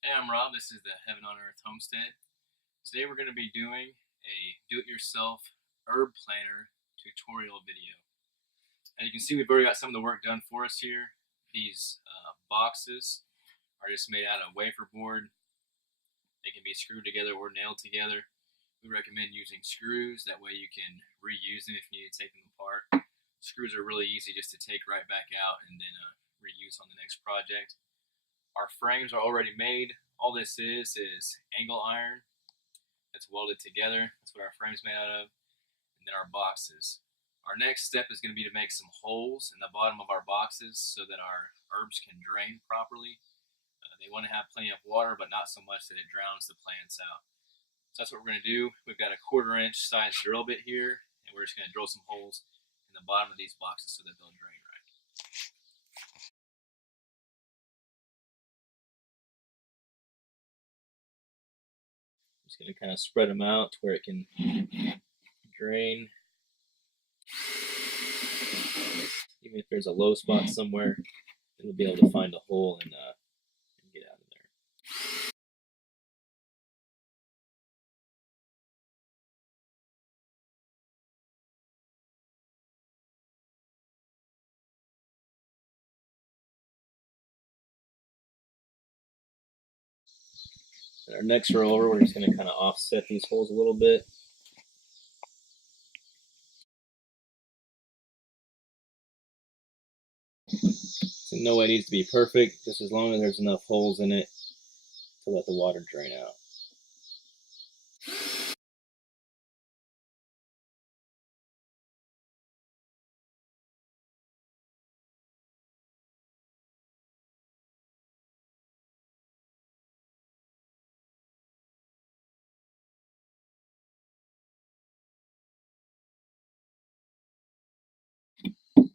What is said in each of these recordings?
Hey, I'm Rob. This is the Heaven on Earth Homestead. Today we're going to be doing a do-it-yourself herb planter tutorial video. As you can see, we've already got some of the work done for us here. These boxes are just made out of wafer board. They can be screwed together or nailed together. We recommend using screws. That way you can reuse them if you need to take them apart. Screws are really easy just to take right back out and then reuse on the next project. Our frames are already made. All this is angle iron that's welded together. That's what our frame's made out of. And then our boxes. Our next step is going to be to make some holes in the bottom of our boxes so that our herbs can drain properly. They want to have plenty of water, but not so much that it drowns the plants out. So that's what we're going to do. We've got a 1/4 inch size drill bit here, and we're just going to drill some holes in the bottom of these boxes so that they'll drain right. Just going to kind of spread them out to where it can drain. Even if there's a low spot somewhere, it'll be able to find a hole and get out of there. And our next row over, we're just going to kind of offset these holes a little bit. So no way it needs to be perfect, just as long as there's enough holes in it to let the water drain out.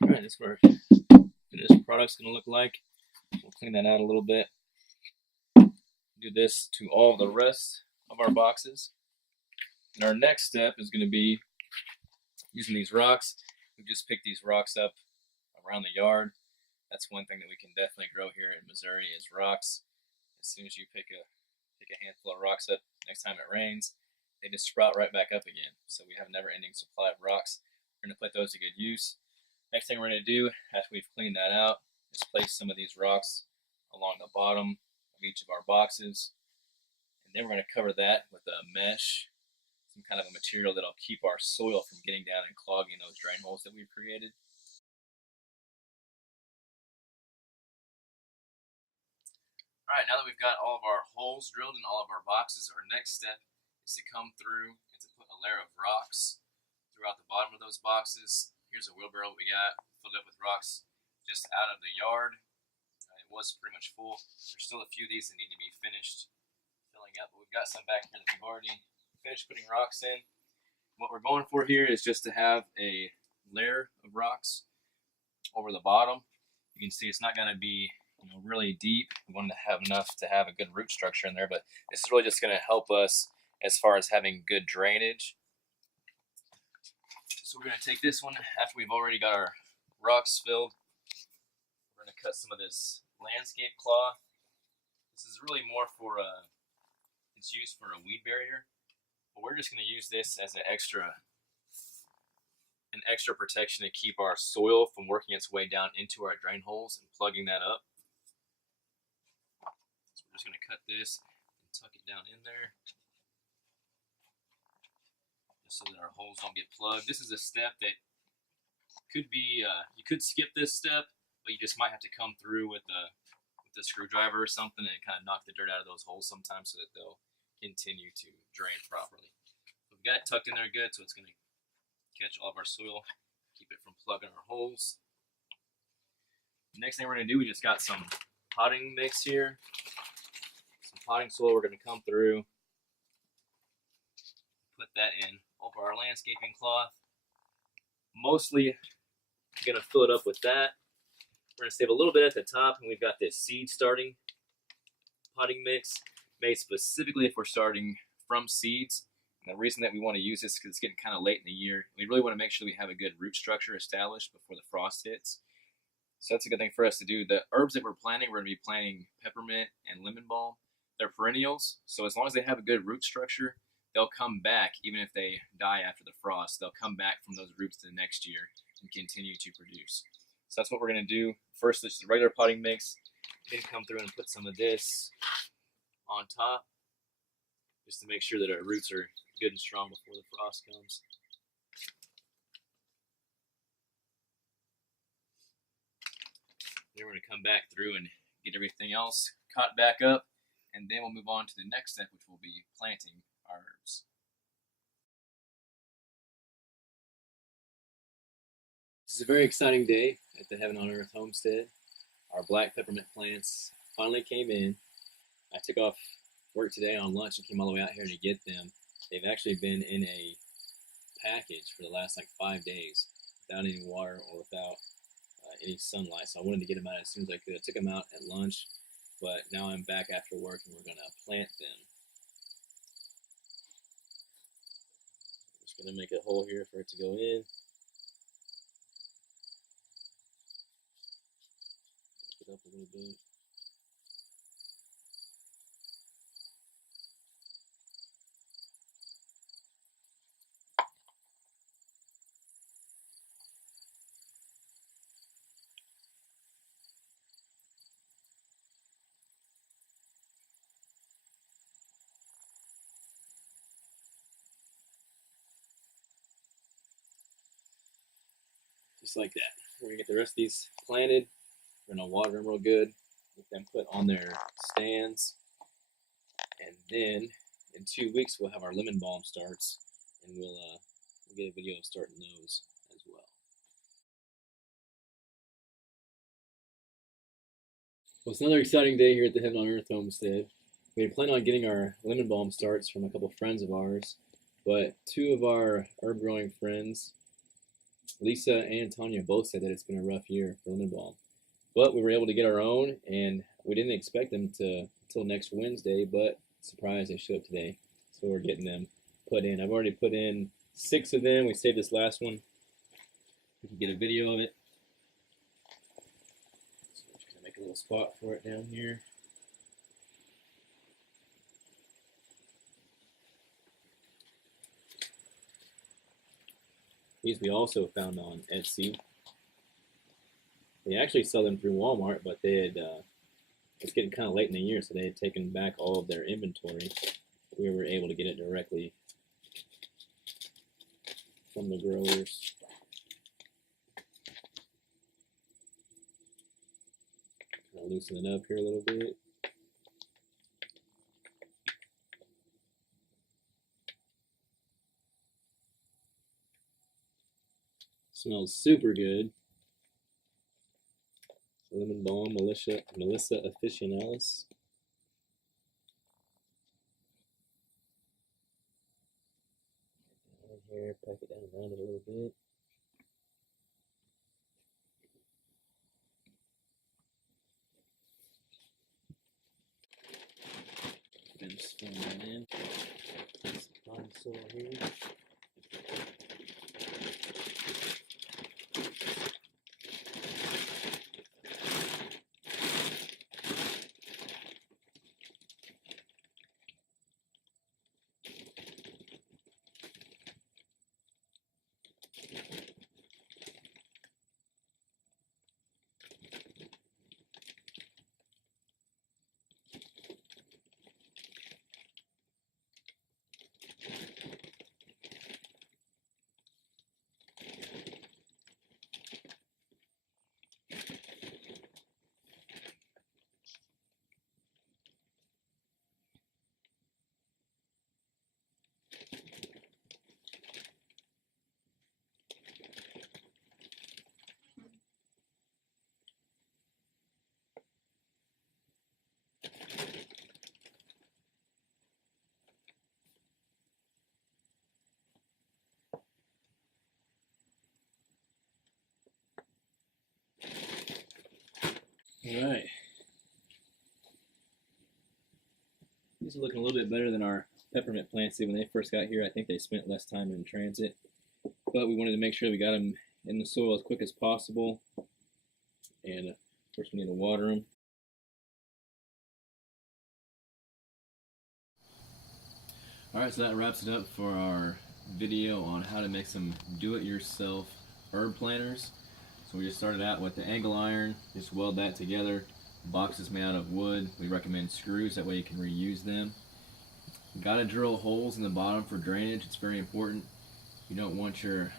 Alright, this is what our finished product's going to look like. We'll clean that out a little bit. Do this to all the rest of our boxes. And our next step is going to be using these rocks. We just picked these rocks up around the yard. That's one thing that we can definitely grow here in Missouri is rocks. As soon as you pick a handful of rocks up, next time it rains, they just sprout right back up again. So we have a never-ending supply of rocks. We're going to put those to good use. Next thing we're going to do after we've cleaned that out is place some of these rocks along the bottom of each of our boxes. And then we're going to cover that with a mesh, some kind of a material that'll keep our soil from getting down and clogging those drain holes that we've created. Alright, now that we've got all of our holes drilled in all of our boxes, our next step is to come through and to put a layer of rocks throughout the bottom of those boxes. Here's a wheelbarrow that we got filled up with rocks just out of the yard. It was pretty much full. There's still a few of these that need to be finished filling up, but we've got some back here that we've already finished putting rocks in. What we're going for here is just to have a layer of rocks over the bottom. You can see it's not going to be really deep. We want to have enough to have a good root structure in there, but this is really just going to help us as far as having good drainage. So we're going to take this one after we've already got our rocks filled. We're going to cut some of this landscape cloth. This is really more for it's used for a weed barrier, but we're just going to use this as an extra protection to keep our soil from working its way down into our drain holes and plugging that up. So we're just going to cut this and tuck it down in there just so that our holes don't get plugged. This is a step that could be, you could skip this step, but you just might have to come through with a screwdriver or something and kind of knock the dirt out of those holes sometimes so that they'll continue to drain properly. We've got it tucked in there good, so it's going to catch all of our soil, keep it from plugging our holes. The next thing we're going to do, we just got some potting mix here. Some potting soil we're going to come through, put that in over our landscaping cloth. Mostly going to fill it up with that. We're going to save a little bit at the top, and we've got this seed starting potting mix made specifically if we're starting from seeds. And the reason that we want to use this is because it's getting kind of late in the year. We really want to make sure we have a good root structure established before the frost hits. So that's a good thing for us to do. The herbs that we're planting, we're going to be planting peppermint and lemon balm. they're perennials, so as long as they have a good root structure, they'll come back even if they die after the frost. They'll come back from those roots to the next year and continue to produce. So that's what we're going to do. First, this is the regular potting mix. Then come through and put some of this on top just to make sure that our roots are good and strong before the frost comes. Then we're going to come back through and get everything else caught back up, and then we'll move on to the next step, which will be planting our herbs. This is a very exciting day at the Heaven on Earth homestead. Our black peppermint plants finally came in. I took off work today on lunch and came all the way out here to get them. They've actually been in a package for the last like 5 days without any water or without any sunlight, so I wanted to get them out as soon as I could. I took them out at lunch, but now I'm back after work and we're going to plant them. Just going to make a hole here for it to go in. Lift it up a little bit. Just like that. We're going to get the rest of these planted. We're going to water them real good, get them put on their stands, and then in 2 weeks we'll have our lemon balm starts, and we'll get a video of starting those as well. Well, it's another exciting day here at the Heaven on Earth homestead. We had planned on getting our lemon balm starts from a couple friends of ours, but 2 of our herb growing friends, Lisa and Tanya, both said that it's been a rough year for lemon balm. But we were able to get our own, and we didn't expect them until next Wednesday, but surprise, they showed up today. So we're getting them put in. I've already put in 6 of them. We saved this last one. We can get a video of it. So we're just going to make a little spot for it down here. These we also found on Etsy. They actually sell them through Walmart, but they had it's getting kind of late in the year, so they had taken back all of their inventory. We were able to get it directly from the growers. I'll loosen it up here a little bit. Smells super good. Lemon balm, Melissa officinalis. Down here, pack it down around it a little bit. Gonna just fill that in. Some fine soil here. All right. These are looking a little bit better than our peppermint plants did when they first got here. I think they spent less time in transit, but we wanted to make sure we got them in the soil as quick as possible. And of course we need to water them. Alright, so that wraps it up for our video on how to make some do-it-yourself herb planters. So we just started out with the angle iron, just weld that together. The box is made out of wood. We recommend screws, that way you can reuse them. You gotta drill holes in the bottom for drainage, it's very important. You don't want your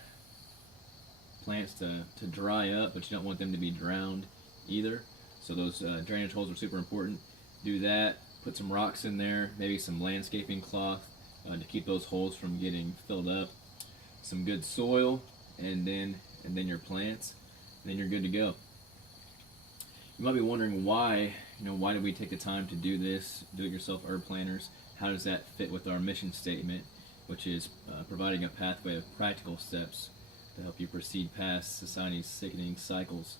plants to dry up, but you don't want them to be drowned either. So those drainage holes are super important. Do that, put some rocks in there, maybe some landscaping cloth to keep those holes from getting filled up. Some good soil, and then your plants, and then you're good to go. You might be wondering why did we take the time to do this, do-it-yourself herb planters? How does that fit with our mission statement, which is providing a pathway of practical steps to help you proceed past society's sickening cycles?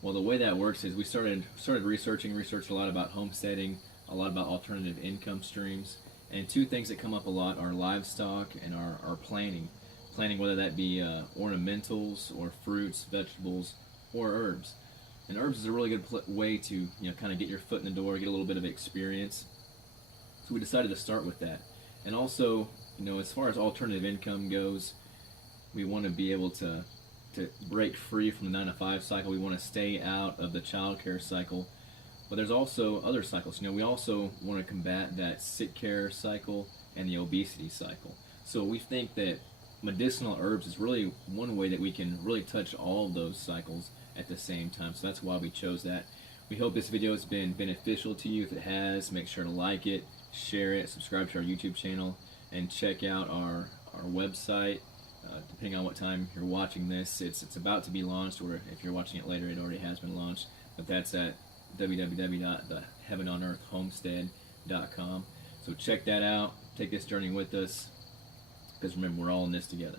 Well, the way that works is we started researched a lot about homesteading, a lot about alternative income streams, and two things that come up a lot are livestock and our planting. Planting, whether that be ornamentals or fruits, vegetables, or herbs. And herbs is a really good way to kind of get your foot in the door, get a little bit of experience. So we decided to start with that. And also, as far as alternative income goes, we want to be able to break free from the 9-to-5 cycle. We want to stay out of the child care cycle. But there's also other cycles. We also want to combat that sick care cycle and the obesity cycle. So we think that medicinal herbs is really one way that we can really touch all of those cycles at the same time. So that's why we chose that. We hope this video has been beneficial to you. If it has, make sure to like it, share it, subscribe to our YouTube channel, and check out our website. Depending on what time you're watching this, it's about to be launched, or if you're watching it later, it already has been launched. But that's at www.theheavenonearthhomestead.com. So check that out. Take this journey with us, because remember, we're all in this together.